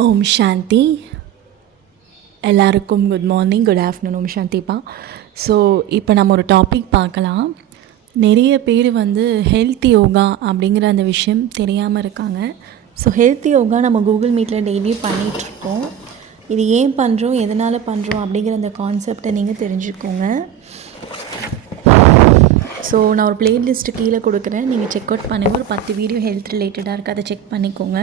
ஓம் சாந்தி. எல்லாருக்கும் good morning, good afternoon. ஓம் சாந்திப்பா. So இப்போ நம்ம ஒரு டாபிக் பார்க்கலாம். நிறைய பேர் ஹெல்த் யோகா அப்படிங்கிற அந்த விஷயம் தெரியாமல் இருக்காங்க. ஸோ ஹெல்த் யோகா நம்ம கூகுள் மீட்டில் டெய்லியும் பண்ணிகிட்ருக்கோம். இது ஏன் பண்ணுறோம், எதனால் பண்ணுறோம் அப்படிங்கிற அந்த கான்செப்டை நீங்கள் தெரிஞ்சுக்கோங்க. ஸோ நான் ஒரு ப்ளேலிஸ்ட்டு கீழே கொடுக்குறேன், நீங்கள் செக் அவுட் பண்ணுங்கள். ஒரு 10 வீடியோ ஹெல்த் ரிலேட்டடாக இருக்குது, அதை செக் பண்ணிக்கோங்க.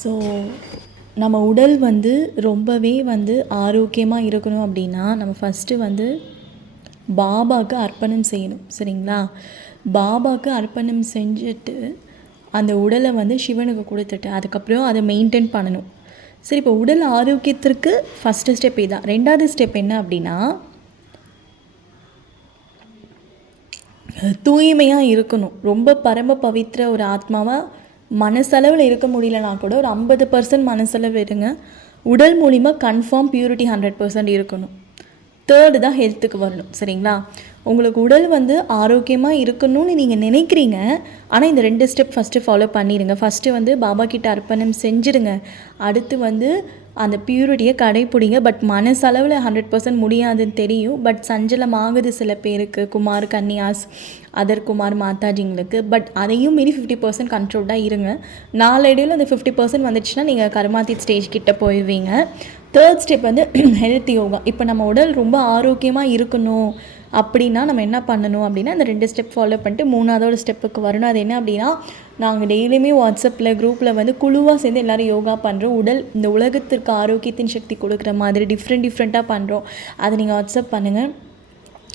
ஸோ நம்ம உடல் ரொம்பவே ஆரோக்கியமாக இருக்கணும் அப்படின்னா நம்ம ஃபஸ்ட்டு பாபாவுக்கு அர்ப்பணம் செய்யணும். சரிங்களா? பாபாவுக்கு அர்ப்பணம் செஞ்சுட்டு அந்த உடலை சிவனுக்கு கொடுத்துட்டு அதுக்கப்புறம் அதை மெயின்டைன் பண்ணணும். சரி, இப்போ உடல் ஆரோக்கியத்திற்கு ஃபஸ்ட்டு ஸ்டெப் இதுதான். ரெண்டாவது ஸ்டெப் என்ன அப்படின்னா தூய்மையாக இருக்கணும். ரொம்ப பரம பவித்திர ஒரு ஆத்மாவாக மனசளவில் இருக்க முடியலனா கூட ஒரு 50% மனசளவு இருங்க. உடல் மூலிமா கன்ஃபார்ம் பியூரிட்டி 100% இருக்கணும். தேர்டு தான் ஹெல்த்துக்கு வரணும். சரிங்களா? உங்களுக்கு உடல் ஆரோக்கியமாக இருக்கணும்னு நீங்கள் நினைக்கிறீங்க. ஆனால் இந்த 2 ஸ்டெப் ஃபஸ்ட்டு ஃபாலோ பண்ணிடுங்க. ஃபஸ்ட்டு பாபா கிட்ட அர்ப்பணம் செஞ்சுடுங்க. அடுத்து அந்த பியூரிட்டியை கடைப்பிடிங்க. பட் மனசளவில் 100% முடியாதுன்னு தெரியும். பட் சஞ்சலமாகுது சில பேருக்கு, குமார், கன்னியாஸ், அதர் குமார் மாதாஜிங்களுக்கு. பட் அதையும் மீறி 50% கண்ட்ரோல்டாக இருங்க. நாளடைவில் அந்த 50% வந்துடுச்சுன்னா நீங்கள் கர்மாதீத் ஸ்டேஜ் கிட்ட போயிடுவீங்க. Third step health yoga. இப்போ நம்ம உடல் ரொம்ப ஆரோக்கியமாக இருக்கணும் அப்படின்னா நம்ம என்ன பண்ணணும் அப்படின்னா இந்த 2 ஸ்டெப் ஃபாலோ பண்ணிட்டு 3ஆவது ஸ்டெப்புக்கு வரணும். அது என்ன அப்படின்னா, நாங்கள் டெய்லியுமே வாட்ஸ்அப்பில் குரூப்பில் குழுவாக சேர்ந்து எல்லோரும் யோகா பண்ணுறோம். உடல் இந்த உலகத்திற்கு ஆரோக்கியத்தின் சக்தி கொடுக்குற மாதிரி டிஃப்ரெண்ட்டாக பண்ணுறோம். அதை நீங்கள் வாட்ஸ்அப் பண்ணுங்கள்.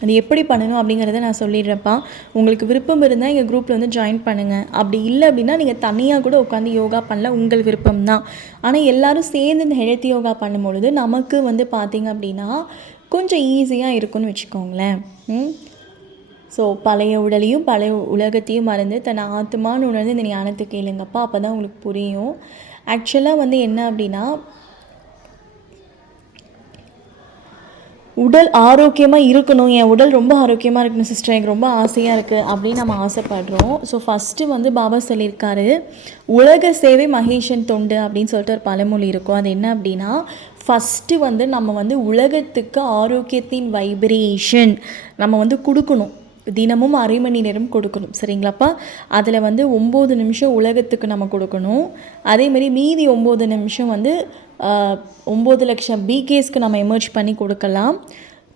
அது எப்படி பண்ணணும் அப்படிங்கிறத நான் சொல்லிடுறேன்ப்பா. உங்களுக்கு விருப்பம் இருந்தால் எங்கள் குரூப்பில் ஜாயின் பண்ணுங்கள். அப்படி இல்லை அப்படின்னா நீங்கள் தனியாக கூட உட்காந்து யோகா பண்ணல, உங்கள் விருப்பம் தான். ஆனால் எல்லோரும் சேர்ந்து இந்த ஹெல்த் யோகா பண்ணும்பொழுது நமக்கு பார்த்திங்க அப்படின்னா கொஞ்சம் ஈஸியாக இருக்குன்னு வச்சுக்கோங்களேன். ஸோ பழைய உடலையும் பழைய உலகத்தையும் மறந்து தன் ஆத்மான்னு உணர்ந்து இந்த ஞானத்தை கேளுங்கப்பா. அப்போ தான் உங்களுக்கு புரியும். ஆக்சுவலாக என்ன அப்படின்னா, உடல் ஆரோக்கியமாக இருக்கணும், என் உடல் ரொம்ப ஆரோக்கியமாக இருக்கணும் சிஸ்டர், எனக்கு ரொம்ப ஆசையாக இருக்குது அப்படின்னு நம்ம ஆசைப்படுறோம். ஸோ ஃபஸ்ட்டு பாபா சொல்லியிருக்காரு, உலக சேவை மகேஷன் தொண்டு அப்படின்னு சொல்லிட்டு ஒரு பழமொழி இருக்கும். அது என்ன அப்படின்னா, ஃபஸ்ட்டு நம்ம உலகத்துக்கு ஆரோக்கியத்தின் வைப்ரேஷன் நம்ம கொடுக்கணும். தினமும் 1/2 மணி நேரம் கொடுக்கணும். சரிங்களாப்பா? அதில் 9 நிமிஷம் உலகத்துக்கு நம்ம கொடுக்கணும். அதேமாதிரி மீதி 9 நிமிஷம் 9 லட்சம் பிகேஸ்க்கு நம்ம எமர்ஜ் பண்ணி கொடுக்கலாம்.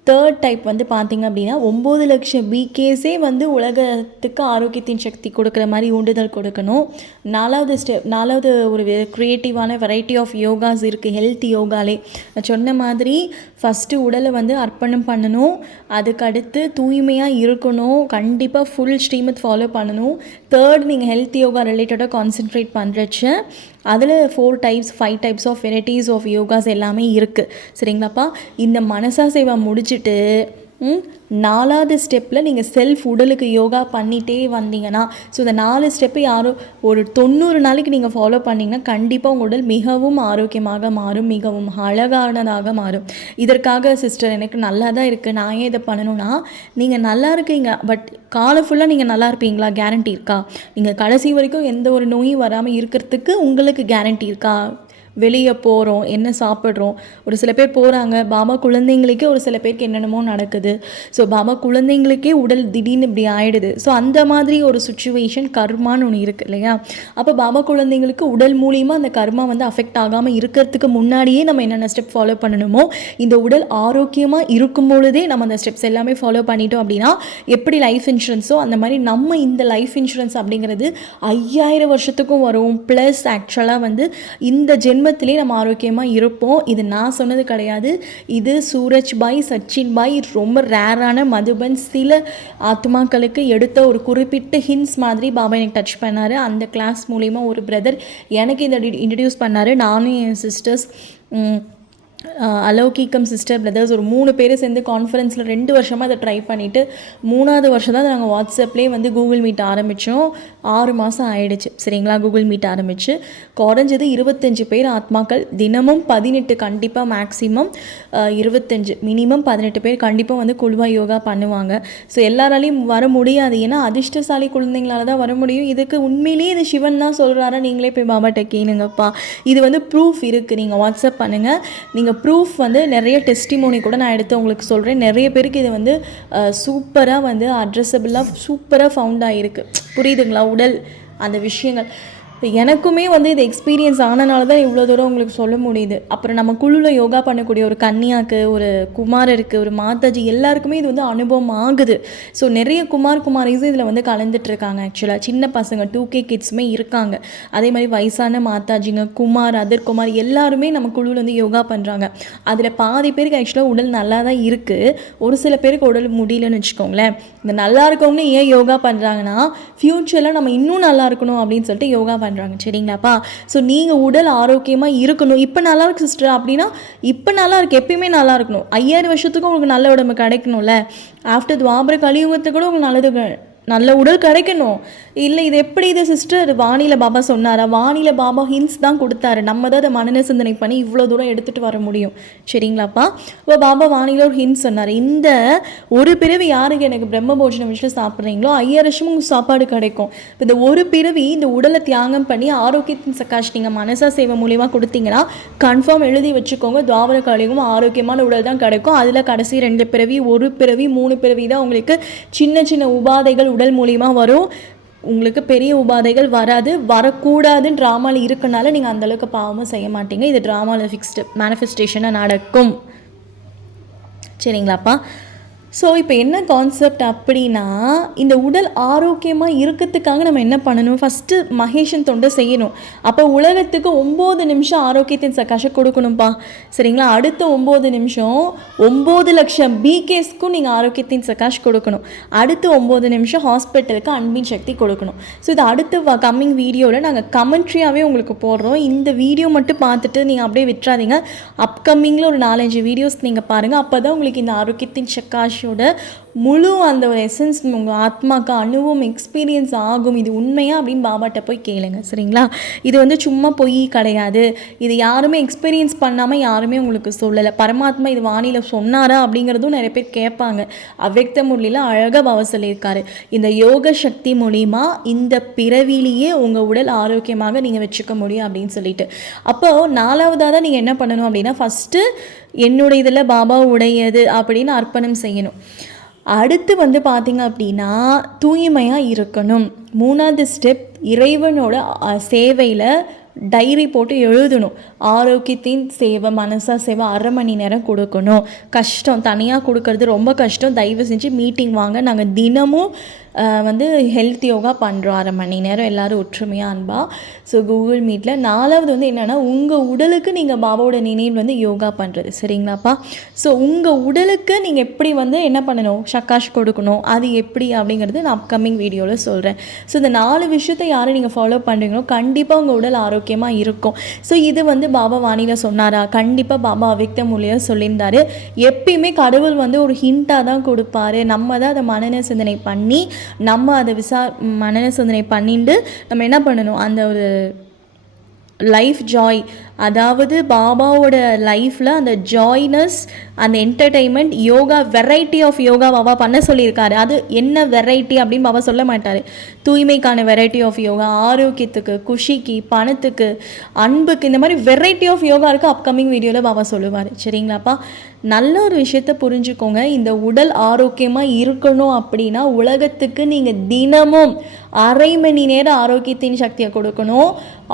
தேர்ட் டைப் பார்த்திங்க அப்படின்னா 9 லட்சம் பிகேஸே உலகத்துக்கு ஆரோக்கியத்தின் சக்தி கொடுக்குற மாதிரி ஊண்டுதல் கொடுக்கணும். நாலாவது ஒரு க்ரியேட்டிவான வெரைட்டி ஆஃப் யோகாஸ் இருக்குது ஹெல்த் யோகாலே. நான் சொன்ன மாதிரி ஃபஸ்ட்டு உடலை அர்ப்பணம் பண்ணணும். அதுக்கடுத்து தூய்மையாக இருக்கணும். கண்டிப்பாக ஃபுல் ஸ்ரீமத் ஃபாலோ பண்ணணும். தேர்ட், நீங்கள் ஹெல்த் யோகா ரிலேட்டடாக கான்சென்ட்ரேட் பண்ணுறச்ச அதில் 4 types 5 types of varieties of yogas எல்லாமே இருக்குது. சரிங்களாப்பா? இந்த மனசா சேவா முடிச்சுட்டு 4ஆவது ஸ்டெப்பில் நீங்கள் செல்ஃப் உடலுக்கு யோகா பண்ணிகிட்டே வந்தீங்கன்னா, ஸோ இந்த 4 ஸ்டெப்பு யாரும் ஒரு 90 நாளைக்கு நீங்கள் ஃபாலோ பண்ணிங்கன்னா கண்டிப்பாக உங்கள் உடல் மிகவும் ஆரோக்கியமாக மாறும், மிகவும் அழகானதாக மாறும். இதற்காக சிஸ்டர் எனக்கு நல்லா தான் இருக்குது, நான் ஏன் இதை பண்ணணும்னா, நீங்கள் நல்லா இருக்கீங்க, பட் காலம் ஃபுல்லாக நீங்கள் நல்லா இருப்பீங்களா? கேரண்டி இருக்கா? நீங்கள் கடைசி வரைக்கும் எந்த ஒரு நோயும் வராமல் இருக்கிறதுக்கு உங்களுக்கு கேரண்டி இருக்கா? வெளியே போகிறோம், என்ன சாப்பிட்றோம், ஒரு சில பேர் போகிறாங்க, பாபா குழந்தைங்களுக்கே ஒரு சில பேருக்கு என்னென்னமோ நடக்குது. ஸோ பாபா குழந்தைங்களுக்கே உடல் திடீர்னு இப்படி ஆகிடுது. ஸோ அந்த மாதிரி ஒரு சுச்சுவேஷன் கர்மான்னு ஒன்று இருக்குது இல்லையா? அப்போ பாபா குழந்தைங்களுக்கு உடல் மூலியமாக அந்த கர்மா அஃபெக்ட் ஆகாமல் இருக்கிறதுக்கு முன்னாடியே நம்ம என்னென்ன ஸ்டெப் ஃபாலோ பண்ணணுமோ, இந்த உடல் ஆரோக்கியமாக இருக்கும் பொழுதே நம்ம அந்த ஸ்டெப்ஸ் எல்லாமே ஃபாலோ பண்ணிட்டோம் அப்படின்னா, எப்படி லைஃப் இன்சூரன்ஸோ அந்த மாதிரி நம்ம இந்த லைஃப் இன்சூரன்ஸ் அப்படிங்கிறது 5000 வருஷத்துக்கும் வரும். ப்ளஸ் ஆக்சுவலாக இந்த ஜென்மத்திலே நம்ம ஆரோக்கியமாக இருப்போம். இது நான் சொன்னது கிடையாது. இது சூரஜ் பாய், சச்சின் பாய், ரொம்ப ரேரான மதுபன் சில ஆத்மாக்களுக்கு எடுத்த ஒரு குறிப்பிட்ட ஹின்ஸ் மாதிரி பாபா எனக்கு டச் பண்ணார். அந்த கிளாஸ் மூலிமா ஒரு பிரதர் எனக்கு இதை இன்ட்ரடியூஸ் பண்ணார். நானும் என் சிஸ்டர்ஸ் அலௌகிக்கம் சிஸ்டர் பிரதர்ஸ் ஒரு 3 பேர் சேர்ந்து கான்ஃபரன்ஸில் 2 வருஷமாக அதை ட்ரை பண்ணிவிட்டு 3வது வருஷம் தான் நாங்கள் வாட்ஸ்அப்லேயே வந்து கூகுள் மீட் ஆரம்பித்தோம். 6 மாதம் ஆயிடுச்சு சரிங்களா. கூகுள் மீட் ஆரம்பித்து குறைஞ்சது 25 பேர் ஆத்மாக்கள் தினமும் 18 கண்டிப்பாக மேக்ஸிமம் 25 மினிமம் 18 பேர் கண்டிப்பாக வந்து குழுவாக யோகா பண்ணுவாங்க. ஸோ எல்லாராலையும் வர முடியாது, ஏன்னா அதிர்ஷ்டசாலி குழந்தைங்களால தான் வர முடியும். இதுக்கு உண்மையிலேயே இது சிவன் தான் சொல்கிறாரா, நீங்களே போய் பாபாட்ட கேளுங்கப்பா. இது வந்து ப்ரூஃப் இருக்குது, நீங்கள் வாட்ஸ்அப் பண்ணுங்கள். நீங்கள் ப்ரூஃப் வந்து நிறைய டெஸ்டிமோனி கூட நான் எடுத்து உங்களுக்கு சொல்கிறேன். நிறைய பேருக்கு இது வந்து சூப்பராக வந்து அட்ரஸபிளாக சூப்பராக ஃபவுண்ட் ஆகிருக்கு. புரியுதுங்களா? உடல் அந்த விஷயங்கள் எனக்குமே வந்து இது எக்ஸ்பீரியன்ஸ் ஆனனால தான் இவ்வளோ தூரம் உங்களுக்கு சொல்ல முடியுது. அப்புறம் நம்ம குழுவில் யோகா பண்ணக்கூடிய ஒரு கன்னியாக்கு, ஒரு குமாரருக்கு, ஒரு மாதாஜி எல்லாருக்குமே இது வந்து அனுபவம் ஆகுது. ஸோ நிறைய குமாரிஸும் இதில் வந்து கலந்துட்டுருக்காங்க. ஆக்சுவலாக சின்ன பசங்க 2K கிட்ஸுமே இருக்காங்க. அதே மாதிரி வயசான மாதாஜிங்க, குமார், அதர் குமார் எல்லாருமே நம்ம குழுவில் வந்து யோகா பண்ணுறாங்க. அதில் பாதி பேருக்கு ஆக்சுவலாக உடல் நல்லா தான் இருக்குது, ஒரு சில பேருக்கு உடல் முடியலன்னு வச்சுக்கோங்களேன். இந்த நல்லா இருக்கவங்க ஏன் யோகா பண்ணுறாங்கன்னா ஃப்யூச்சரில் நம்ம இன்னும் நல்லா இருக்கணும் அப்படின்னு சொல்லிட்டு யோகா பண்ணுறாங்க சரிங்களாப்பா. ஸோ நீங்கள் உடல் ஆரோக்கியமாக இருக்கணும். இப்போ நல்லா இருக்கு சிஸ்டர் அப்படின்னா இப்போ நல்லா இருக்கு, எப்பயுமே நல்லா இருக்கணும். 5000 வருஷத்துக்கும் உங்களுக்கு நல்ல உடம்பு கிடைக்கணும்ல. ஆஃப்டர் துவாபர கலியுகத்துக்கு கூட உங்களுக்கு நல்ல உடல் கிடைக்கணும். இல்லை இது எப்படி இது சிஸ்டர் வானிலை பாபா சொன்னாரா? வானிலை பாபா ஹின்ஸ் தான் கொடுத்தாரு, நம்ம தான் அதை மனநல சிந்தனை பண்ணி இவ்வளோ தூரம் எடுத்துகிட்டு வர முடியும் சரிங்களாப்பா. இப்போ பாபா வானிலை ஒரு ஹின்ஸ் சொன்னார். இந்த ஒரு பிறவி யாருக்கு எனக்கு பிரம்ம போஜனம் விஷயம் சாப்பிட்றீங்களோ 5000 வருஷமும் உங்களுக்கு சாப்பாடு கிடைக்கும். இப்போ இந்த ஒரு பிறவி இந்த உடலை தியாகம் பண்ணி ஆரோக்கியத்தின் சக்காஷ் நீங்கள் மனசா சேவை மூலியமாக கொடுத்தீங்கன்னா கன்ஃபார்ம் எழுதி வச்சுக்கோங்க, துவாபர கலியுகம் ஆரோக்கியமான உடல் தான் கிடைக்கும். அதில் கடைசி 2 பிறவி, ஒரு பிறவி, 3 பிறவி தான் உங்களுக்கு சின்ன சின்ன உபாதைகள் உடல் மூலியமாக வரும். உங்களுக்கு பெரிய உபாதைகள் வராது, வரக்கூடாதுன்னு ட்ராமாவில் இருக்கனால நீங்கள் அந்தளவுக்கு பாவமும் செய்ய மாட்டீங்க. இது ட்ராமாவில் ஃபிக்ஸ்டு மேனிஃபெஸ்டேஷனாக நடக்கும் சரிங்களாப்பா. ஸோ இப்போ என்ன கான்செப்ட் அப்படின்னா, இந்த உடல் ஆரோக்கியமாக இருக்கிறதுக்காக நம்ம என்ன பண்ணணும்? ஃபஸ்ட்டு மகேஷன் தொண்டை செய்யணும். அப்போ உலகத்துக்கு 9 நிமிஷம் ஆரோக்கியத்தின் சக்காஷை கொடுக்கணும்ப்பா சரிங்களா. அடுத்த 9 நிமிஷம் 9 லட்சம் பிகேஸ்க்கும் நீங்கள் ஆரோக்கியத்தின் சக்காஷ் கொடுக்கணும். அடுத்த 9 நிமிஷம் ஹாஸ்பிட்டலுக்கு அன்பின் சக்தி கொடுக்கணும். ஸோ இது அடுத்த கம்மிங் வீடியோவில் நாங்கள் கமெண்ட்ரியாகவே உங்களுக்கு போடுறோம். இந்த வீடியோ மட்டும் பார்த்துட்டு நீங்கள் அப்படியே விட்டுறாதீங்க. அப்கமிங்கில் ஒரு 4-5 வீடியோஸ் நீங்கள் பாருங்கள். அப்போ தான் உங்களுக்கு இந்த ஆரோக்கியத்தின் சக்காஷ் முழு அந்த ஒரு எசன்ஸ் உங்கள் ஆத்மாக்கு அனுபவம் எக்ஸ்பீரியன்ஸ் ஆகும். இது உண்மையா அப்படின்னு பாபாட்ட போய் கேளுங்க சரிங்களா. இது வந்து சும்மா பொய் கிடையாது. இது யாருமே எக்ஸ்பீரியன்ஸ் பண்ணாமல் யாருமே உங்களுக்கு சொல்லலை. பரமாத்மா இது வானிலை சொன்னாரா அப்படிங்கிறதும் நிறைய பேர் கேட்பாங்க. அவ்வக்த முறையில் அழகாக பாபா சொல்லியிருக்காரு, இந்த யோக சக்தி மூலிமா இந்த பிறவிலேயே உங்கள் உடல் ஆரோக்கியமாக நீங்கள் வச்சுக்க முடியும் அப்படின்னு சொல்லிட்டு. அப்போது 4வதாக தான் நீங்கள் என்ன பண்ணணும் அப்படின்னா, ஃபஸ்ட்டு என்னுடைய இதில் பாபா உடையது அப்படின்னு அர்ப்பணம் செய்யணும். அடுத்து வந்து பார்த்திங்க அப்படின்னா தூய்மையாக இருக்கணும். 3வது ஸ்டெப் இறைவனோட சேவையில் டைரி போட்டு எழுதணும். ஆரோக்கியத்தின் சேவை மனசா சேவை 1/2 மணி நேரம் கொடுக்கணும். கஷ்டம், தனியாக கொடுக்கறது ரொம்ப கஷ்டம். தயவு செஞ்சு மீட்டிங் வாங்க. நாங்கள் தினமும் வந்து ஹெல்த் யோகா பண்ணுறோம் 1/2 மணி நேரம் எல்லோரும் ஒற்றுமையாக அன்பா. ஸோ கூகுள் மீட்டில் 4வது வந்து என்னென்னா, உங்கள் உடலுக்கு நீங்கள் பாபாவோட நினைவு வந்து யோகா பண்ணுறது சரிங்களாப்பா. ஸோ உங்கள் உடலுக்கு நீங்கள் எப்படி வந்து என்ன பண்ணணும், சக்காஷ் கொடுக்கணும், அது எப்படி அப்படிங்கிறது நான் அப்கமிங் வீடியோவில் சொல்கிறேன். ஸோ இந்த 4 விஷயத்தை யாரும் நீங்கள் ஃபாலோ பண்ணுறீங்களோ கண்டிப்பாக உங்கள் உடல் ஆரோக்கியமாக இருக்கும். ஸோ இது வந்து பாபா வானிலை சொன்னாரா? கண்டிப்பாக பாபா அவ்வக்த மூலியாக சொல்லியிருந்தார். எப்பயுமே கடவுள் வந்து ஒரு ஹிண்ட்டாக தான் கொடுப்பாரு. நம்ம தான் அதை மனநல சிந்தனை பண்ணி நம்ம அதை மனநல சிந்தனை பண்ணிட்டு நம்ம என்ன பண்ணணும், அந்த ஒரு லைஃப் ஜாய், அதாவது பாபாவோட லைஃப்பில் அந்த ஜாய்னஸ், அந்த entertainment, yoga, variety of yoga பாபா பண்ண சொல்லியிருக்காரு. அது என்ன வெரைட்டி அப்படின்னு பாபா சொல்ல மாட்டார். தூய்மைக்கான வெரைட்டி ஆஃப் யோகா, ஆரோக்கியத்துக்கு, குஷிக்கு, பணத்துக்கு, அன்புக்கு, இந்த மாதிரி வெரைட்டி ஆஃப் யோகா இருக்குது. அப்கமிங் வீடியோவில் பாபா சொல்லுவார் சரிங்களாப்பா. நல்ல ஒரு விஷயத்தை புரிஞ்சுக்கோங்க. இந்த உடல் ஆரோக்கியமாக இருக்கணும் அப்படின்னா உலகத்துக்கு நீங்கள் தினமும் 1/2 மணி நேரம் ஆரோக்கியத்தின் சக்தியை கொடுக்கணும்.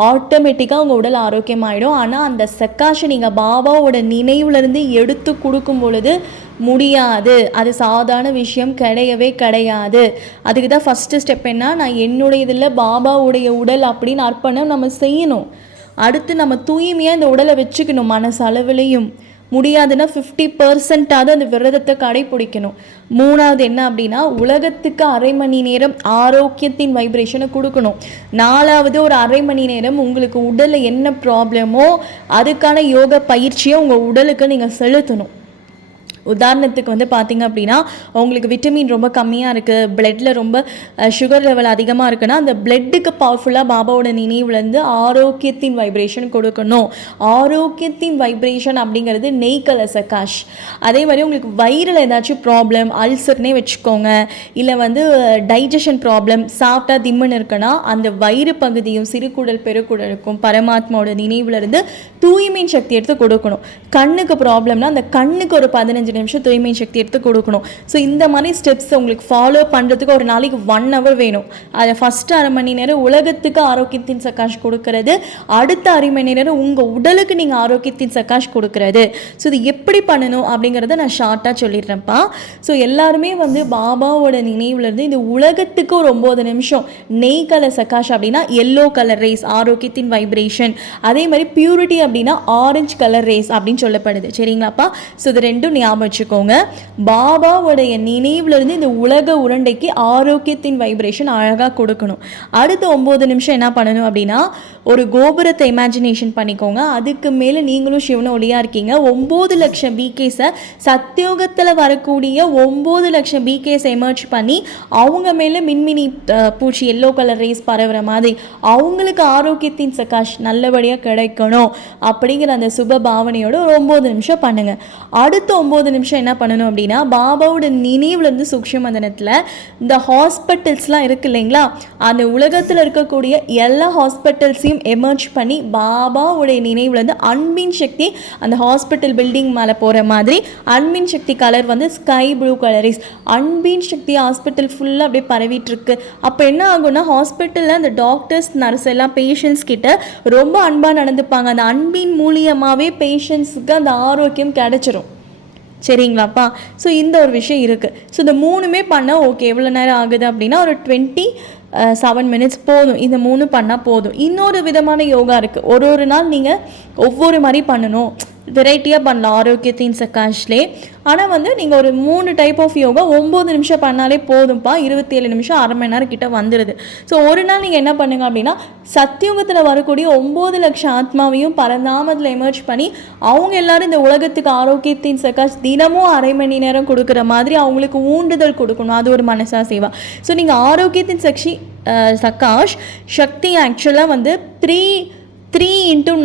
ஆட்டோமேட்டிக்காக உங்கள் உடல் ஆரோக்கியமாகிடும். ஆனால் அந்த சக்காஷை நீங்கள் பாபாவோட நினைவுலேருந்து எடுத்து கொடுக்கும் பொழுது முடியாது. அது சாதாரண விஷயம் கிடையவே கிடையாது. அதுக்கு தான் ஃபஸ்ட்டு ஸ்டெப் என்ன, நான் என்னுடைய இதில் பாபாவுடைய உடல் அப்படின்னு அர்ப்பணம் நம்ம செய்யணும். அடுத்து நம்ம தூய்மையாக இந்த உடலை வச்சுக்கணும், மனசளவுலையும் முடியாதுன்னா 50% அந்த விரதத்தை கடைபிடிக்கணும். 3வது என்ன அப்படின்னா உலகத்துக்கு அரை மணி நேரம் ஆரோக்கியத்தின் வைப்ரேஷனை கொடுக்கணும். 4வது ஒரு அரை மணி நேரம் உங்களுக்கு உடலில் என்ன ப்ராப்ளமோ அதுக்கான யோக பயிற்சியை உங்கள் உடலுக்கு நீங்கள் செலுத்தணும். உதாரணத்துக்கு வந்து பார்த்திங்க அப்படின்னா உங்களுக்கு விட்டமின் ரொம்ப கம்மியாக இருக்குது, பிளட்டில் ரொம்ப சுகர் லெவல் அதிகமாக இருக்குன்னா அந்த பிளட்டுக்கு பவர்ஃபுல்லாக பாபாவோட நினைவுலேருந்து ஆரோக்கியத்தின் வைப்ரேஷன் கொடுக்கணும். ஆரோக்கியத்தின் வைப்ரேஷன் அப்படிங்கிறது நெய் கலர் சகாஷ். அதே மாதிரி உங்களுக்கு வயிறில் ஏதாச்சும் ப்ராப்ளம், அல்சர்னே வச்சுக்கோங்க, இல்லை வந்து டைஜஷன் ப்ராப்ளம், சாப்பிட்டா திம்முன்னு இருக்குன்னா அந்த வயிறு பகுதியும் சிறுகுடல் பெருக்குடலுக்கும் பரமாத்மாவோட நினைவுலேருந்து தூய்மை சக்தி எடுத்து கொடுக்கணும். கண்ணுக்கு ப்ராப்ளம்னா அந்த கண்ணுக்கு ஒரு 15 நிமிஷம் தூய்மை சக்தி எடுத்து கொடுக்கணும். ஸோ இந்த மாதிரி ஸ்டெப்ஸ் உங்களுக்கு ஃபாலோ பண்ணுறதுக்கு ஒரு நாளைக்கு 1 hour வேணும். அதில் ஃபஸ்ட்டு அரை மணி நேரம் உலகத்துக்கு ஆரோக்கியத்தின் சகாஷ் கொடுக்கறது, அடுத்த அரை மணி நேரம் உங்கள் உடலுக்கு நீங்கள் ஆரோக்கியத்தின் சகாஷ் கொடுக்கறது. ஸோ இது எப்படி பண்ணணும் அப்படிங்கிறத நான் ஷார்ட்டாக சொல்லிடுறேன்ப்பா. ஸோ எல்லாருமே வந்து பாபாவோட நினைவுலேருந்து இந்த உலகத்துக்கு ஒரு 9 நிமிஷம் நெய் கலர் சகாஷ் அப்படின்னா எல்லோ கலர் ரேஸ் ஆரோக்கியத்தின் வைப்ரேஷன், அதே மாதிரி பியூரிட்டி அப்படின்னா ஆரஞ்சு கலர் ரேஸ் அப்படின்னு சொல்லப்படுது. சரிங்களாப்பா? ஸோ இது ரெண்டும் ஞாபகம் வச்சுக்கோங்க. பாபாவுடைய நினைவுல இருந்து இந்த உலக உருண்டைக்கு ஆரோக்கியத்தின் வைப்ரேஷன் அழகாக கொடுக்கணும். அடுத்த 9 நிமிஷம் என்ன பண்ணணும் அப்படின்னா ஒரு கோபுரத்தை இமேஜினேஷன் பண்ணிக்கோங்க. அதுக்கு மேலே நீங்களும் சிவன ஒளியாக இருக்கீங்க. 9 லட்சம் பிகேஸை சத்தியோகத்தில் வரக்கூடிய 9 லட்சம் பிகேஸை எமர்ஜ் பண்ணி அவங்க மேலே மின்மினி பூச்சி எல்லோ கலர் ரேஸ் பரவுற மாதிரி அவங்களுக்கு ஆரோக்கியத்தின் சகாஷ் நல்லபடியாக கிடைக்கணும் அப்படிங்கிற அந்த சுப பாவனையோட ஒரு 9 நிமிஷம் பண்ணுங்க. அடுத்த 9 நிமிஷம் என்ன பண்ணணும் அப்படின்னா பாபாவோட நினைவுலேருந்து சூக்ஷ்ம மந்தனத்தில் இந்த ஹாஸ்பிட்டல்ஸ்லாம் இருக்கு இல்லைங்களா, அந்த உலகத்தில் இருக்கக்கூடிய எல்லா ஹாஸ்பிட்டல்ஸையும் எமர்ஜ் பண்ணி பாபாவுடைய நினைவுலேருந்து அன்பின் சக்தி அந்த ஹாஸ்பிட்டல் பில்டிங் மேலே போகிற மாதிரி அன்பின் சக்தி கலர் வந்து ஸ்கை ப்ளூ கலரிஸ் அன்பின் சக்தி ஹாஸ்பிட்டல் ஃபுல்லாக அப்படியே பரவிட்டு இருக்கு. அப்போ என்ன ஆகும்னா ஹாஸ்பிட்டலில் அந்த டாக்டர்ஸ் நர்ஸ் எல்லாம் பேஷண்ட்ஸ் கிட்ட ரொம்ப அன்பாக நடந்துப்பாங்க. அந்த அன்பின் மூலியமாகவே பேஷண்ட்ஸுக்கு அந்த ஆரோக்கியம் கிடைச்சிரும். சரிங்களாப்பா? ஸோ இந்த ஒரு விஷயம் இருக்குது. ஸோ இந்த 3மே பண்ணால் ஓகே. எவ்வளோ நேரம் ஆகுது அப்படின்னா ஒரு 27 minutes போதும். இந்த 3 பண்ணால் போதும். இன்னொரு விதமான யோகா இருக்குது. ஒரு நாள் நீங்கள் ஒவ்வொரு மாதிரி பண்ணணும், வெரைட்டியாக பண்ணலாம் ஆரோக்கியத்தின் சகாஷ்லே. ஆனால் வந்து நீங்கள் ஒரு 3 டைப் ஆஃப் யோகா 9 நிமிஷம் பண்ணாலே போதும்ப்பா. 27 நிமிஷம் அரை மணி நேரம் கிட்ட வந்துடுது. ஸோ ஒரு நாள் நீங்கள் என்ன பண்ணுங்க அப்படின்னா சத்தியுகத்தில் வரக்கூடிய 9 லட்சம் ஆத்மாவையும் பரந்தாமத்தில் எமர்ஜ் பண்ணி அவங்க எல்லாரும் இந்த உலகத்துக்கு ஆரோக்கியத்தின் சகாஷ் தினமும் அரை மணி நேரம் கொடுக்குற மாதிரி அவங்களுக்கு ஊண்டுதல் கொடுக்கணும். அது ஒரு மனசா சேவா. ஸோ நீங்கள் ஆரோக்கியத்தின் சகாஷ் சக்தி ஆக்சுவலாக வந்து 3 ×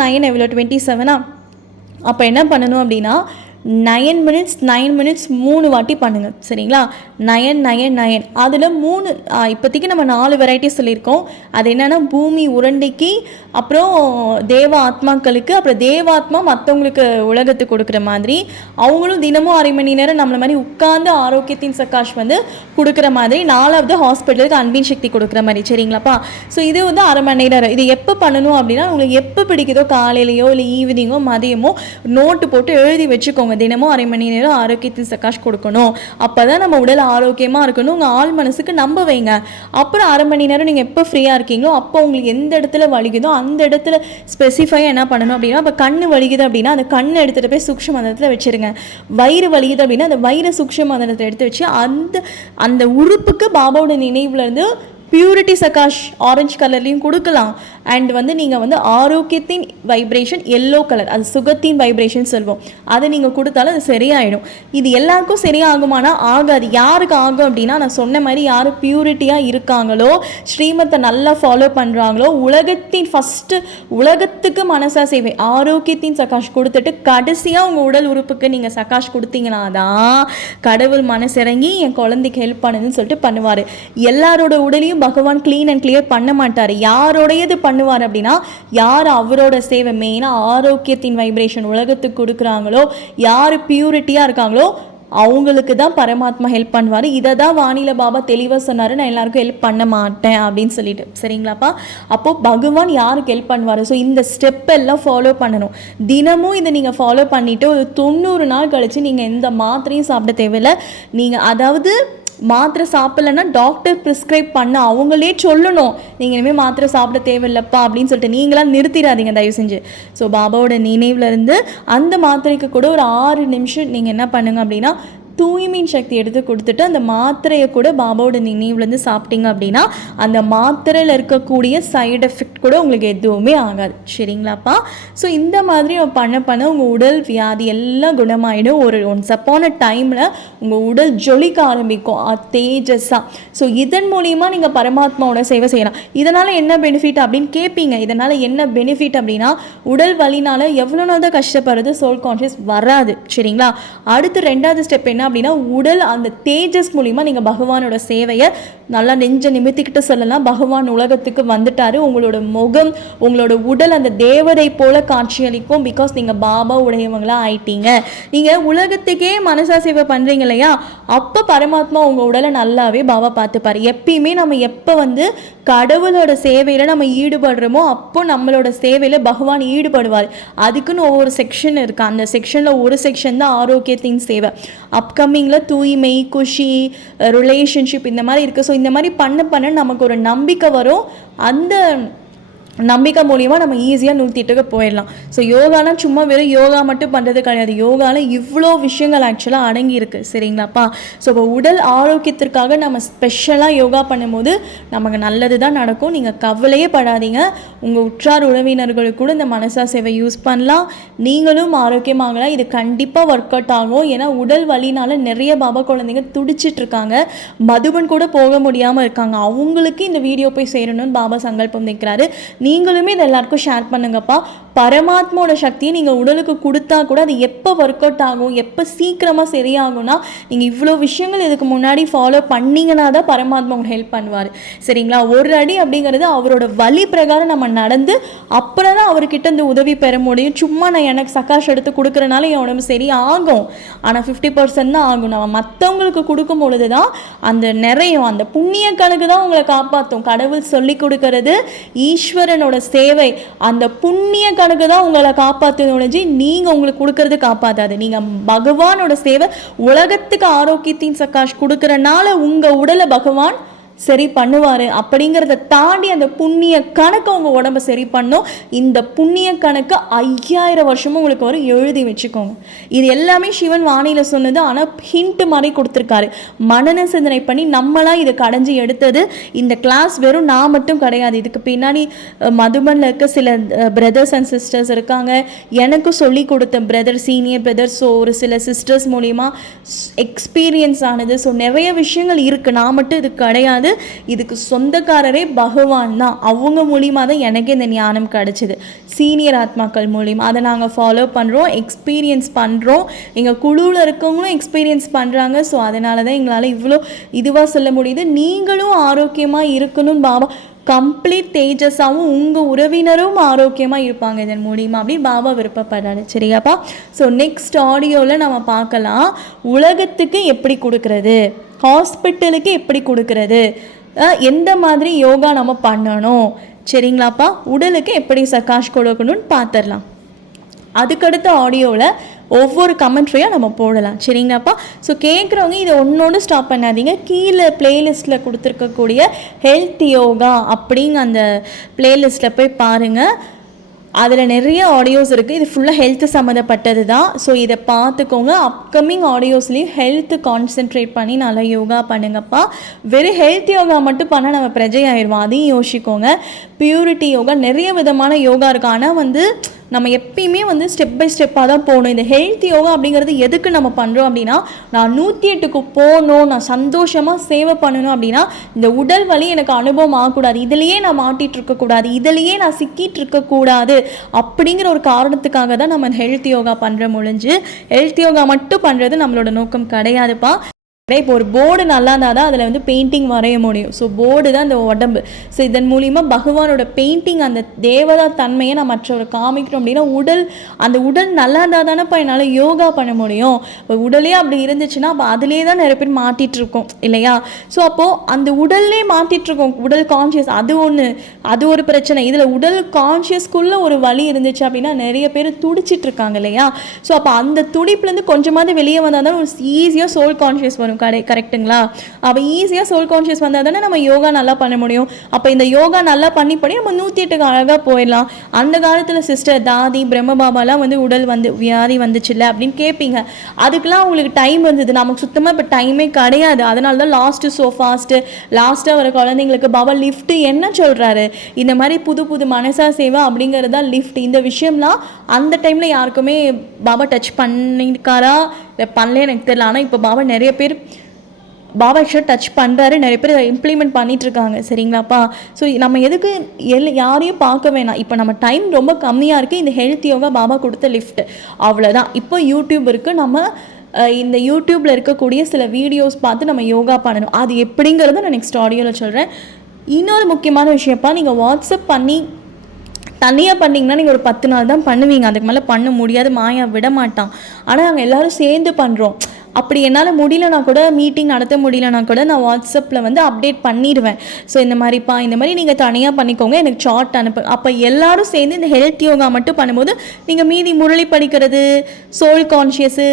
9 எவ்வளோ 27. அப்போ என்ன பண்ணணும் அப்படின்னா 9 minutes 3 வாட்டி பண்ணுங்கள். சரிங்களா? 9 9 9 அதில் 3 இப்போதைக்கு நம்ம 4 வெரைட்டிஸ் சொல்லியிருக்கோம். அது என்னென்னா பூமி உருண்டைக்கு, அப்புறம் தேவ ஆத்மாக்களுக்கு, அப்புறம் தேவாத்மா மற்றவங்களுக்கு உலகத்துக்கு கொடுக்குற மாதிரி அவங்களும் தினமும் அரை மணி நேரம் நம்மள மாதிரி உட்கார்ந்து ஆரோக்கியத்தின் சகாஷ் வந்து கொடுக்குற மாதிரி, 4வது ஹாஸ்பிட்டலுக்கு அன்பின் சக்தி கொடுக்குற மாதிரி. சரிங்களாப்பா? ஸோ இது வந்து அரை மணி நேரம். இது எப்போ பண்ணணும் அப்படின்னா உங்களுக்கு எப்போ பிடிக்குதோ காலையிலையோ இல்லை ஈவினிங்கோ மதியமோ நோட்டு போட்டு எழுதி வச்சுக்கோங்க. தினமும் அரை மணி நேரம் ஆரோக்கியத்தின் சகாஷ் கொடுக்கணும். அப்போ தான் நம்ம உடல் ஆரோக்கியமாக இருக்கணும். உங்கள் ஆள் மனசுக்கு நம்ப வைங்க. அப்புறம் அரை மணி நேரம் நீங்கள் எப்போ ஃப்ரீயாக இருக்கீங்களோ அப்போ உங்களுக்கு எந்த இடத்துல வலிக்குதோ அந்த இடத்துல ஸ்பெசிஃபையாக என்ன பண்ணணும் அப்படின்னா, இப்போ கண்ணு வலிக்குது அப்படின்னா அந்த கண்ணை எடுத்துகிட்டு போய் சூக்ஷ்ம மந்தனத்தில் வச்சுருங்க. வயிறு வலிக்குது அப்படின்னா அந்த வயிறு சூக்ஷ்ம மந்தனத்தில் எடுத்து வச்சு அந்த உறுப்புக்கு பாபாவோட நினைவுலேருந்து பியூரிட்டி சகாஷ் ஆரஞ்சு கலர்லையும் கொடுக்கலாம். அண்ட் வந்து நீங்கள் வந்து ஆரோக்கியத்தின் வைப்ரேஷன் எல்லோ கலர், அது சுகத்தின் வைப்ரேஷன் சொல்வோம், அதை நீங்கள் கொடுத்தாலும் அது சரியாயிடும். இது எல்லாருக்கும் சரியாகுமானா ஆகாது. யாருக்கு ஆகும் அப்படின்னா நான் சொன்ன மாதிரி யார் பியூரிட்டியாக இருக்காங்களோ, ஸ்ரீமத்தை நல்லா ஃபாலோ பண்ணுறாங்களோ, உலகத்துக்கு மனசா சேவை ஆரோக்கியத்தின் சகாஷ் கொடுத்துட்டு கடைசியாக உங்கள் உடல் உறுப்புக்கு நீங்கள் சகாஷ் கொடுத்தீங்கன்னா தான் கடவுள் மனசிறங்கி என் குழந்தைக்கு ஹெல்ப் பண்ணுதுன்னு சொல்லிட்டு பண்ணுவார். எல்லாரோட உடலையும் பகவான் க்ளீன் அண்ட் கிளியர் பண்ண மாட்டார். யாரோடையது பண்ணுவார் அப்படின்னா யார் அவரோட சேவை மெயினாக ஆரோக்கியத்தின் வைப்ரேஷன் உலகத்துக்கு கொடுக்குறாங்களோ, யார் பியூரிட்டியாக இருக்காங்களோ அவங்களுக்கு தான் பரமாத்மா ஹெல்ப் பண்ணுவார். இதை தான் வானிலை பாபா தெளிவாக சொன்னார், நான் எல்லாருக்கும் ஹெல்ப் பண்ண மாட்டேன் அப்படின்னு சொல்லிட்டு. சரிங்களாப்பா? அப்போது பகவான் யாருக்கு ஹெல்ப் பண்ணுவார்? ஸோ இந்த ஸ்டெப் எல்லாம் ஃபாலோ பண்ணணும். தினமும் இதை நீங்கள் ஃபாலோ பண்ணிவிட்டு ஒரு 90 நாள் கழித்து நீங்கள் எந்த மாத்திரையும் சாப்பிட தேவையில்லை. நீங்கள் அதாவது மாத்திரை சாப்பிட்லன்னா டாக்டர் ப்ரிஸ்கிரைப் பண்ண அவங்களே சொல்லணும், நீங்கள் இனிமேல் மாத்திரை சாப்பிட தேவையில்லைப்பா அப்படின்னு சொல்லிட்டு நீங்களாம் நிறுத்திடாதீங்க தயவு செஞ்சு. ஸோ பாபாவோட நினைவுல இருந்து அந்த மாத்திரைக்கு கூட ஒரு 6 நிமிஷம் நீங்கள் என்ன பண்ணுங்க அப்படின்னா தூய்மையின் சக்தி எடுத்து கொடுத்துட்டு அந்த மாத்திரையை கூட பாபாவோட நினைவுலேருந்து சாப்பிட்டீங்க அப்படின்னா அந்த மாத்திரையில் இருக்கக்கூடிய சைடு எஃபெக்ட் கூட உங்களுக்கு எதுவுமே ஆகாது. சரிங்களாப்பா? ஸோ இந்த மாதிரி பண்ண பண்ண உங்கள் உடல் வியாதி எல்லாம் குணமாயிடும். ஒரு ஒன்ஸ் அப்பான டைமில் உங்கள் உடல் ஜொலிக்க ஆரம்பிக்கும் தேஜஸாக. ஸோ இதன் மூலியமாக நீங்கள் பரமாத்மாவோட சேவை செய்யலாம். இதனால் என்ன பெனிஃபிட் அப்படின்னு கேட்பீங்க. இதனால் என்ன பெனிஃபிட் அப்படின்னா உடல் வலினால் எவ்வளோ நாள் தான் கஷ்டப்படுறது, சோல் கான்ஷியஸ் வராது. சரிங்களா? அடுத்து 2வது ஸ்டெப் என்ன அப்படின்னா உடல் அந்த தேஜஸ் மூலிமா நீங்கள் பகவானோட சேவையை நல்லா நெஞ்ச நிமித்திக்கிட்டு சொல்லலாம். பகவான் உலகத்துக்கு வந்துட்டாரு, உங்களோட முகம் உங்களோட உடல் அந்த தேவதை போல காட்சியளிக்கும். பிகாஸ் நீங்கள் பாபா உடையவங்களா ஆயிட்டீங்க. நீங்கள் உலகத்துக்கே மனசா சேவை பண்ணுறீங்க இல்லையா, அப்போ பரமாத்மா உங்கள் உடலை நல்லாவே பாபா பார்த்துப்பார். எப்பயுமே நம்ம எப்போ வந்து கடவுளோட சேவையில் நம்ம ஈடுபடுறோமோ அப்போ நம்மளோட சேவையில் பகவான் ஈடுபடுவார். அதுக்குன்னு ஒவ்வொரு செக்ஷன் இருக்குது. அந்த செக்ஷனில் ஒரு செக்ஷன் தான் ஆரோக்கியத்தின் சேவை. அப்கமிங்கில் தூய்மை, குஷி, ரிலேஷன்ஷிப் இந்த மாதிரி இருக்குது. ஸோ இந்த மாதிரி பண்ண நமக்கு ஒரு நம்பிக்கை வரும். அந்த நம்பிக்கை மூலியமாக நம்ம ஈஸியாக 108க்கு போயிடலாம். ஸோ யோகானா சும்மா வெறும் யோகா மட்டும் பண்ணுறது கிடையாது. யோகாவில் இவ்வளோ விஷயங்கள் ஆக்சுவலாக அடங்கியிருக்கு. சரிங்களாப்பா? ஸோ இப்போ உடல் ஆரோக்கியத்திற்காக நம்ம ஸ்பெஷலாக யோகா பண்ணும்போது நமக்கு நல்லது தான் நடக்கும். நீங்கள் கவலையே படாதீங்க. உங்கள் உற்றார் உறவினர்களுக்கு கூட இந்த மனசா சேவை யூஸ் பண்ணலாம். நீங்களும் ஆரோக்கியமாகலாம். இது கண்டிப்பாக ஒர்க் அவுட் ஆகும். ஏன்னா உடல் வலினால நிறைய பாபா குழந்தைங்க துடிச்சிட்ருக்காங்க. மதுபன் கூட போக முடியாமல் இருக்காங்க. அவங்களுக்கு இந்த வீடியோ போய் சேரணும்னு பாபா சங்கல்பம் நிற்கிறாரு. நீங்களுமே இதை எல்லாருக்கும் ஷேர் பண்ணுங்கப்பா. பரமாத்மாவோட சக்தியை நீங்கள் உடலுக்கு கொடுத்தா கூட அது எப்போ ஒர்க் அவுட் ஆகும், எப்போ சீக்கிரமாக சரியாகும்னா நீங்கள் இவ்வளோ விஷயங்கள் இதுக்கு முன்னாடி ஃபாலோ பண்ணிங்கன்னா தான் பரமாத்மா உங்களுக்கு ஹெல்ப் பண்ணுவார். சரிங்களா? ஒரு அடி அப்படிங்கிறது அவரோட வழி பிரகாரம் நம்ம நடந்து அப்புறம் தான் அவர்கிட்ட இந்த உதவி பெற முடியும். சும்மா நான் எனக்கு சகாஷ் எடுத்து கொடுக்குறனால என் உடம்பு சரி ஆகும், ஆனால் 50% தான் ஆகும். நம்ம மற்றவங்களுக்கு கொடுக்கும் பொழுது தான் அந்த நிறையும் அந்த புண்ணிய கணக்கு தான் உங்களை காப்பாற்றும். கடவுள் சொல்லி கொடுக்கறது ஈஸ்வரனோட சேவை, அந்த புண்ணிய கணக்கு தான் உங்களை காப்பாற்று. நீங்க உங்களுக்கு கொடுக்கறது காப்பாத்தாது. நீங்க பகவானோட சேவை உலகத்துக்கு ஆரோக்கியத்தின் சகாஷ் கொடுக்கறனால உங்க உடலை பகவான் சரி பண்ணுவார். அப்படிங்கிறத தாண்டி அந்த புண்ணிய கணக்கு உங்கள் உடம்பை சரி பண்ணும். இந்த புண்ணிய கணக்கு 5000 வருஷமும் உங்களுக்கு வரும். எழுதி வச்சுக்கோங்க. இது எல்லாமே சிவன் வாணியில் சொன்னது. ஆனால் ஹிண்ட் மாதிரி கொடுத்துருக்காரு. மனன சிந்தனை பண்ணி நம்மளாம் இதை கடைஞ்சி எடுத்தது. இந்த கிளாஸ் வெறும் நான் மட்டும் கிடையாது. இதுக்கு பின்னாடி மதுபனில் இருக்க சில பிரதர்ஸ் அண்ட் சிஸ்டர்ஸ் இருக்காங்க. எனக்கும் சொல்லி கொடுத்த பிரதர், சீனியர் பிரதர்ஸ், ஸோ ஒரு சில சிஸ்டர்ஸ் மூலிமா எக்ஸ்பீரியன்ஸ் ஆனது. ஸோ நிறைய விஷயங்கள் இருக்குது. நான் மட்டும் இது கிடையாது. இதுக்கு சொந்தக்காரரே பகவான் தான். அவங்க மூலியமா தான் எனக்கு இந்த ஞானம் கிடைச்சிது. சீனியர் ஆத்மாக்கள் மூலியமா அதை நாங்கள் ஃபாலோ பண்ணுறோம், எக்ஸ்பீரியன்ஸ் பண்ணுறோம். எங்கள் குழுவில் இருக்கவங்களும் எக்ஸ்பீரியன்ஸ் பண்ணுறாங்க. ஸோ அதனால தான் எங்களால் இவ்வளோ இதுவாக சொல்ல முடியுது. நீங்களும் ஆரோக்கியமாக இருக்கணும்னு பாபா கம்ப்ளீட் தேஜஸாகவும் உங்கள் உறவினரும் ஆரோக்கியமாக இருப்பாங்க இதன் மூலியமாக அப்படி பாபா விருப்பப்படுறாரு. சரியாப்பா? ஸோ நெக்ஸ்ட் ஆடியோவில் நம்ம பார்க்கலாம் உலகத்துக்கு எப்படி கொடுக்கறது, ஹாஸ்பிட்டலுக்கு எப்படி கொடுக்கறது, எந்த மாதிரி யோகா நம்ம பண்ணணும். சரிங்களாப்பா? உடலுக்கு எப்படி சகாஷ் கொடுக்கணும்னு பார்த்துடலாம். அதுக்கடுத்த ஆடியோவில் ஒவ்வொரு கமெண்ட்ரியாக நம்ம போடலாம். சரிங்களாப்பா? ஸோ கேட்குறவங்க இதை ஒன்றோடு ஸ்டாப் பண்ணாதீங்க. கீழே பிளேலிஸ்ட்டில் கொடுத்துருக்கக்கூடிய ஹெல்த் யோகா அப்படிங்க அந்த பிளேலிஸ்ட்டில் போய் பாருங்கள். அதில் நிறைய ஆடியோஸ் இருக்குது. இது ஃபுல்லாக ஹெல்த்து சம்மந்தப்பட்டது தான். ஸோ இதை பார்த்துக்கோங்க. அப்கமிங் ஆடியோஸ்லேயும் ஹெல்த்து கான்சென்ட்ரேட் பண்ணி நல்லா யோகா பண்ணுங்கப்பா. வெறும் ஹெல்த் யோகா மட்டும் பண்ணால் நம்ம பிரஜை ஆயிடுவோம். அதையும் யோசிக்கோங்க. பியூரிட்டி யோகா நிறைய விதமான யோகா இருக்குது. ஆனால் நம்ம எப்பயுமே ஸ்டெப் பை ஸ்டெப்பாக தான் போகணும். இந்த ஹெல்த் யோகா அப்படிங்கிறது எதுக்கு நம்ம பண்ணுறோம் அப்படின்னா, நான் 108க்கு போகணும், நான் சந்தோஷமாக சேவை பண்ணணும் அப்படின்னா இந்த உடல் வலி எனக்கு அனுபவம் ஆகக்கூடாது, இதுலேயே நான் மாட்டிகிட்டு இருக்கக்கூடாது, இதுலேயே நான் சிக்கிட்டு இருக்கக்கூடாது அப்படிங்கிற ஒரு காரணத்துக்காக தான் நம்ம ஹெல்த் யோகா பண்ணுற முடிஞ்சு. ஹெல்த் யோகா மட்டும் பண்ணுறது நம்மளோட நோக்கம் கிடையாதுப்பா. இப்போ ஒரு போர்டு நல்லா இருந்தால் தான் அதில் பெயிண்டிங் வரைய முடியும். ஸோ போர்டு தான் இந்த உடம்பு. ஸோ இதன் மூலிமா பகவானோட பெயிண்டிங் அந்த தேவதா தன்மையை நான் மற்றவரை காமிக்கிறோம் அப்படின்னா அந்த உடல் நல்லா இருந்தால் தானேப்பா என்னால் யோகா பண்ண முடியும். இப்போ உடலே அப்படி இருந்துச்சுன்னா அப்போ அதிலே தான் நிறைய பேர் மாட்டிகிட்ருக்கோம் இல்லையா? ஸோ அப்போது அந்த உடல்லே மாட்டிகிட்ருக்கோம். உடல் கான்ஷியஸ் அது ஒரு பிரச்சனை. இதில் உடல் கான்ஷியஸ்குள்ளே ஒரு வலி இருந்துச்சு அப்படின்னா நிறைய பேர் துடிச்சிட்ருக்காங்க இல்லையா? ஸோ அப்போ அந்த துடிப்புலேருந்து கொஞ்சமாவது வெளியே வந்தால் தான் ஒரு ஈஸியாக சோல் கான்ஷியஸ் வரும். முடியும். கரெக்ட்டுங்களா? அப்போ ஈஸியாக சோல் கான்ஷியஸ் வந்தால் தானே நம்ம யோகா நல்லா பண்ண முடியும். அப்போ இந்த யோகா நல்லா பண்ணி நம்ம 108க்கு அழகாக போயிடலாம். அந்த காலத்தில் சிஸ்டர் தாதி பிரம்ம பாபாலாம் வந்து உடல் வந்து வியாதி வந்துச்சுல்ல அப்படின்னு கேட்பீங்க. அதுக்கெலாம் அவங்களுக்கு டைம் இருந்தது. நமக்கு சுத்தமாக இப்போ டைமே கிடையாது. அதனால தான் லாஸ்ட்டாக வர குழந்தைங்களுக்கு பாபா லிஃப்ட் என்ன சொல்கிறாரு, இந்த மாதிரி புது புது மனசா சேவை அப்படிங்கிறது தான் லிஃப்ட். இந்த விஷயம்லாம் அந்த டைமில் யாருக்குமே பாபா டச் பண்ணியிருக்காரா இல்லை பண்ணல எனக்கு தெரியல. ஆனால் இப்போ நிறைய பேர் பாபா ஆக்சுவலாக டச் பண்ணுறாரு, நிறைய பேர் இம்ப்ளிமெண்ட் பண்ணிகிட்ருக்காங்க. சரிங்களாப்பா? ஸோ நம்ம எதுக்கு யாரையும் பார்க்க வேணாம். இப்போ நம்ம டைம் ரொம்ப கம்மியாக இருக்குது. இந்த ஹெல்த் யோகா பாபா கொடுத்த லிஃப்ட் அவ்வளோதான். இப்போ யூடியூப் இருக்குது. நம்ம இந்த யூடியூப்பில் இருக்கக்கூடிய சில வீடியோஸ் பார்த்து நம்ம யோகா பண்ணணும். அது எப்படிங்கிறத நான் நெக்ஸ்ட் ஆடியோவில் சொல்கிறேன். இன்னொரு முக்கியமான விஷயப்பா, நீங்கள் வாட்ஸ்அப் பண்ணி தனியாக பண்ணிங்கன்னா நீங்கள் ஒரு 10 நாள் தான் பண்ணுவீங்க. அதுக்கு மேலே பண்ண முடியாது. மாயா விட மாட்டான். ஆனால் நாங்கள் எல்லோரும் சேர்ந்து பண்ணுறோம். அப்படி என்னால் முடியலனா கூட, மீட்டிங் நடத்த முடியலனா கூட நான் வாட்ஸ்அப்பில் வந்து அப்டேட் பண்ணிடுவேன். ஸோ இந்த மாதிரி நீங்கள் தனியாக பண்ணிக்கோங்க, எனக்கு சார்ட் அனுப்பு. அப்போ எல்லோரும் சேர்ந்து இந்த ஹெல்த் யோகா மட்டும் பண்ணும்போது நீங்கள் மீதி முரளி படிக்கிறது, சோல் கான்ஷியஸு,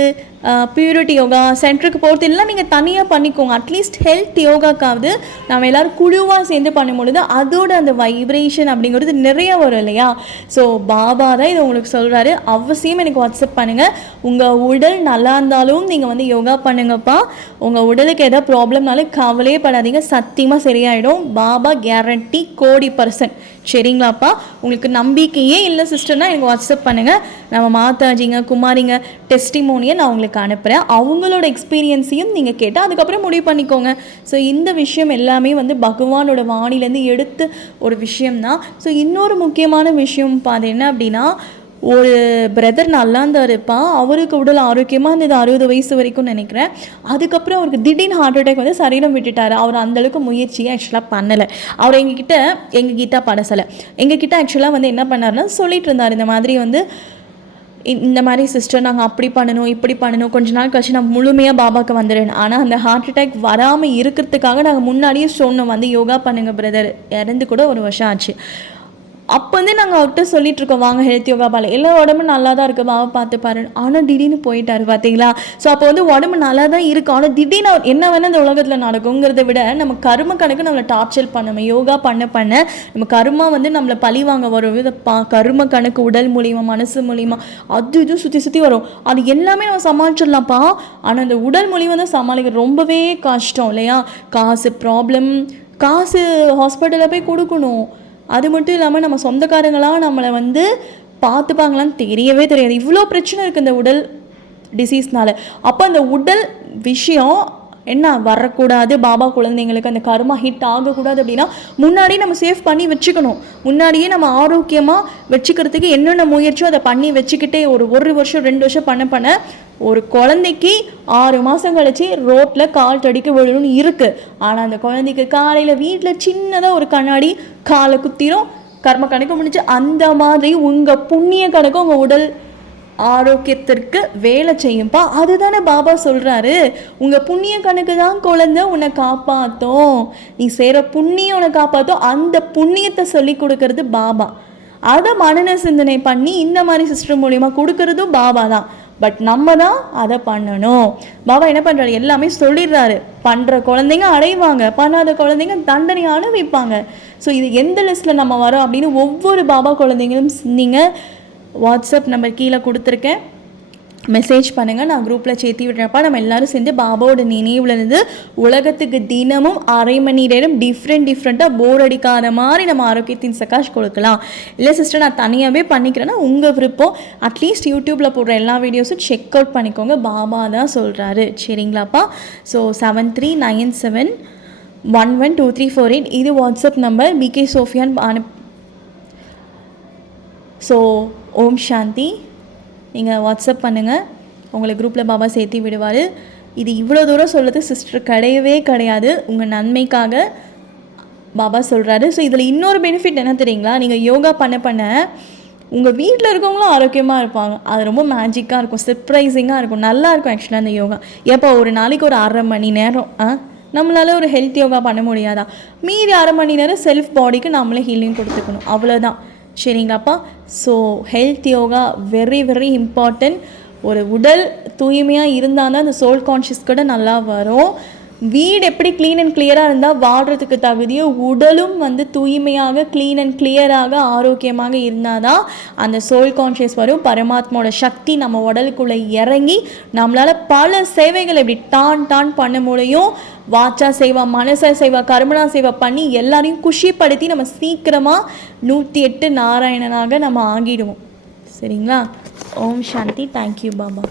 பியூரிட்டி யோகா, சென்டருக்கு போகிறது எல்லாம் நீங்கள் தனியாக பண்ணிக்கோங்க. அட்லீஸ்ட் ஹெல்த் யோகாக்காவது நம்ம எல்லோரும் குழுவாக சேர்ந்து பண்ணும்பொழுது அதோட அந்த வைப்ரேஷன் அப்படிங்கிறது நிறைய வரும் இல்லையா? ஸோ பாபா தான் இதை உங்களுக்கு சொல்கிறாரு. அவசியம் எனக்கு வாட்ஸ்அப் பண்ணுங்கள். உங்கள் உடல் நல்லா இருந்தாலும் நீங்கள் வந்து யோகா பண்ணுங்கப்பா. உங்கள் உடலுக்கு எதாவது ப்ராப்ளம்னாலும் கவலையே படாதீங்க, சத்தியமாக சரியாயிடும். பாபா கேரண்டி 100%. சரிங்களாப்பா? உங்களுக்கு நம்பிக்கையே இல்லை சிஸ்டர்னா எனக்கு வாட்ஸ்அப் பண்ணுங்கள். நம்ம மாதாஜிங்க குமாரிங்க டெஸ்டிமோனியை நான் உங்களுக்கு அனுப்புகிறேன். அவங்களோட எக்ஸ்பீரியன்ஸையும் நீங்கள் கேட்டால் அதுக்கப்புறம் முடிவு பண்ணிக்கோங்க. ஸோ இந்த விஷயம் எல்லாமே வந்து பகவானோட வாணிலேருந்து எடுத்து ஒரு விஷயம்தான். ஸோ இன்னொரு முக்கியமான விஷயம் அது என்ன அப்படின்னா, ஒரு பிரதர் நல்லா இருந்தாருப்பா. அவருக்கு உடல் ஆரோக்கியமாக இருந்தது 60 வயசு வரைக்கும் நினைக்கிறேன். அதுக்கப்புறம் அவருக்கு திடீர்னு ஹார்ட் அட்டாக் வந்து சரீரம் விட்டுட்டார். அவர் அந்தளவுக்கு முயற்சியை ஆக்சுவலாக பண்ணலை. அவர் எங்கள் கீதா படசலை எங்ககிட்ட ஆக்சுவலாக வந்து என்ன பண்ணாருன்னா சொல்லிட்டு இருந்தார், இந்த மாதிரி வந்து இந்த மாதிரி சிஸ்டர் நாங்கள் அப்படி பண்ணணும் இப்படி பண்ணணும், கொஞ்ச நாள் கழிச்சு நான் முழுமையாக பாபாவுக்கு வந்துடுறேன். ஆனால் அந்த ஹார்ட் அட்டாக் வராமல் இருக்கிறதுக்காக நாங்கள் முன்னாடியே சொன்னோம், வந்து யோகா பண்ணுங்கள் பிரதர். இறந்து கூட 1 வருஷம் ஆச்சு. அப்போ வந்து நாங்கள் அவர்கிட்ட சொல்லிகிட்ருக்கோம், வாங்க ஹெல்த் யோகா பால, எல்லா உடம்பும் நல்லா தான் இருக்குது, பாபா பார்த்து பாரு. ஆனால் திடீர்னு போயிட்டார் பார்த்தீங்களா? ஸோ அப்போ வந்து உடம்பு நல்லா தான் இருக்குது. ஆனால் திடீர்னு என்ன வேணால் இந்த உலகத்தில் நடக்குங்கிறத விட நம்ம கர்ம கணக்கு நம்மளை டார்ச்சர் பண்ணணும். யோகா பண்ண நம்ம கர்மா வந்து நம்மளை பழி வாங்க வரும். இதை கர்ம கணக்கு உடல் மூலியமாக மனசு மூலியமாக அது இதுவும் சுற்றி வரும். அது எல்லாமே நம்ம சமாளிச்சிடலாம்ப்பா. ஆனால் அந்த உடல் மூலியமாக தான் சமாளிக்க ரொம்பவே கஷ்டம் இல்லையா? காசு ஹாஸ்பிட்டலில் போய் கொடுக்கணும். அது மட்டும் இல்லாமல் நம்ம சொந்தக்காரங்களாக நம்மளை வந்து பார்த்துப்பாங்களான்னு தெரியவே தெரியாது. இவ்வளோ பிரச்சனை இருக்குது இந்த உடல் டிசீஸ்னால. அப்போ அந்த உடல் விஷயம் என்ன வரக்கூடாது, பாபா குழந்தைங்களுக்கு அந்த கர்மா ஹிட் ஆகக்கூடாது அப்படின்னா முன்னாடியே நம்ம சேவ் பண்ணி வச்சுக்கணும். முன்னாடியே நம்ம ஆரோக்கியமாக வச்சுக்கிறதுக்கு என்னென்ன முயற்சியோ அதை பண்ணி வச்சுக்கிட்டே ஒரு வருஷம் 2 வருஷம் பண்ண ஒரு குழந்தைக்கு 6 மாதம் கழிச்சு ரோட்டில் கால் தடிக்க விழணும்னு இருக்குது. ஆனால் அந்த குழந்தைக்கு காலையில் வீட்டில் சின்னதாக ஒரு கண்ணாடி காலை குத்திரும், கர்ம கணக்கு முடிஞ்சு. அந்த மாதிரி உங்கள் புண்ணிய கணக்கு உங்கள் உடல் ஆரோக்கியத்திற்கு வேலை செய்யும்பா. அதுதானே பாபா சொல்கிறாரு. உங்கள் புண்ணிய கணக்கு தான் குழந்தை உன்னை காப்பாற்றும், நீ செய்கிற புண்ணியம் உன்னை காப்பாற்றும். அந்த புண்ணியத்தை சொல்லி கொடுக்கறது பாபா. அதை மனன சிந்தனை பண்ணி இந்த மாதிரி சிஸ்டம் மூலிமா கொடுக்கறதும் பாபா தான். பட் நம்ம தான் அதை பண்ணணும். பாபா என்ன பண்ணுறாரு, எல்லாமே சொல்லிடுறாரு. பண்ணுற குழந்தைங்க அடைவாங்க, பண்ணாத குழந்தைங்க தண்டனை அனுபவிப்பாங்க. ஸோ இது எந்த லிஸ்ட்டில் நம்ம வரோம் அப்படின்னு ஒவ்வொரு பாபா குழந்தைங்களும் நீங்கள் வாட்ஸ்அப் நம்பர் கீழே கொடுத்துருக்கேன், மெசேஜ் பண்ணுங்கள், நான் குரூப்பில் சேர்த்தி விடுறப்பா. நம்ம எல்லோரும் சேர்ந்து பாபாவோட நினைவுலேருந்து உலகத்துக்கு தினமும் அரை மணி நேரம் டிஃப்ரெண்ட்டாக போர் அடிக்காத மாதிரி நம்ம ஆரோக்கியத்தின் சகாஷ் கொடுக்கலாம். இல்லை சிஸ்டர் நான் தனியாகவே பண்ணிக்கிறேன்னா உங்கள் விருப்பம். அட்லீஸ்ட் யூடியூப்பில் போடுற எல்லா வீடியோஸும் செக் அவுட் பண்ணிக்கோங்க, பாபா தான் சொல்கிறாரு. சரிங்களாப்பா? ஸோ 7397112348 இது வாட்ஸ்அப் நம்பர். பிகே சோஃபியான் ஸோ ஓம் சாந்தி. நீங்கள் வாட்ஸ்அப் பண்ணுங்கள், உங்களை குரூப்பில் பாபா சேர்த்தி விடுவார். இது இவ்வளோ தூரம் சொல்கிறது சிஸ்டர் கிடையாது, உங்கள் நன்மைக்காக பாபா சொல்கிறாரு. ஸோ இதில் இன்னொரு பெனிஃபிட் என்ன தெரியுங்களா? நீங்கள் யோகா பண்ண உங்கள் வீட்டில் இருக்கவங்களும் ஆரோக்கியமாக இருப்பாங்க. அது ரொம்ப மேஜிக்காக இருக்கும், சர்ப்ரைசிங்காக இருக்கும், நல்லாயிருக்கும். ஆக்சுவலாக அந்த யோகா எப்போ ஒரு நாளைக்கு ஒரு 1/2 மணி நேரம் நம்மளால் ஒரு ஹெல்த் யோகா பண்ண முடியாதா? மீதி 1/2 மணி நேரம் செல்ஃப் பாடிக்கு நம்மளே ஹீலிங் கொடுத்துக்கணும், அவ்வளோதான். சரிங்களாப்பா? So health yoga very important. ஒரு உடல் தூய்மையாக இருந்தால் தான் அந்த சோல் கான்ஷியஸ் கூட நல்லா வரும். வீடு எப்படி க்ளீன் அண்ட் கிளியராக இருந்தால் வாழ்கிறதுக்கு தகுதியோ, உடலும் வந்து தூய்மையாக க்ளீன் அண்ட் கிளியராக ஆரோக்கியமாக இருந்தால் தான் அந்த சோல் கான்ஷியஸ் வரும். பரமாத்மாவோட சக்தி நம்ம உடலுக்குள்ளே இறங்கி நம்மளால் பல சேவைகள் இப்படி டான் பண்ண முடியும். வாச்சா செய்வா, மனசா செய்வா, கர்மனா செய்வா பண்ணி எல்லாரையும் குஷிப்படுத்தி நம்ம சீக்கிரமாக 108 நாராயணனாக நம்ம ஆகிடுவோம். சரிங்களா? ஓம் சாந்தி. தேங்க்யூ பாபா.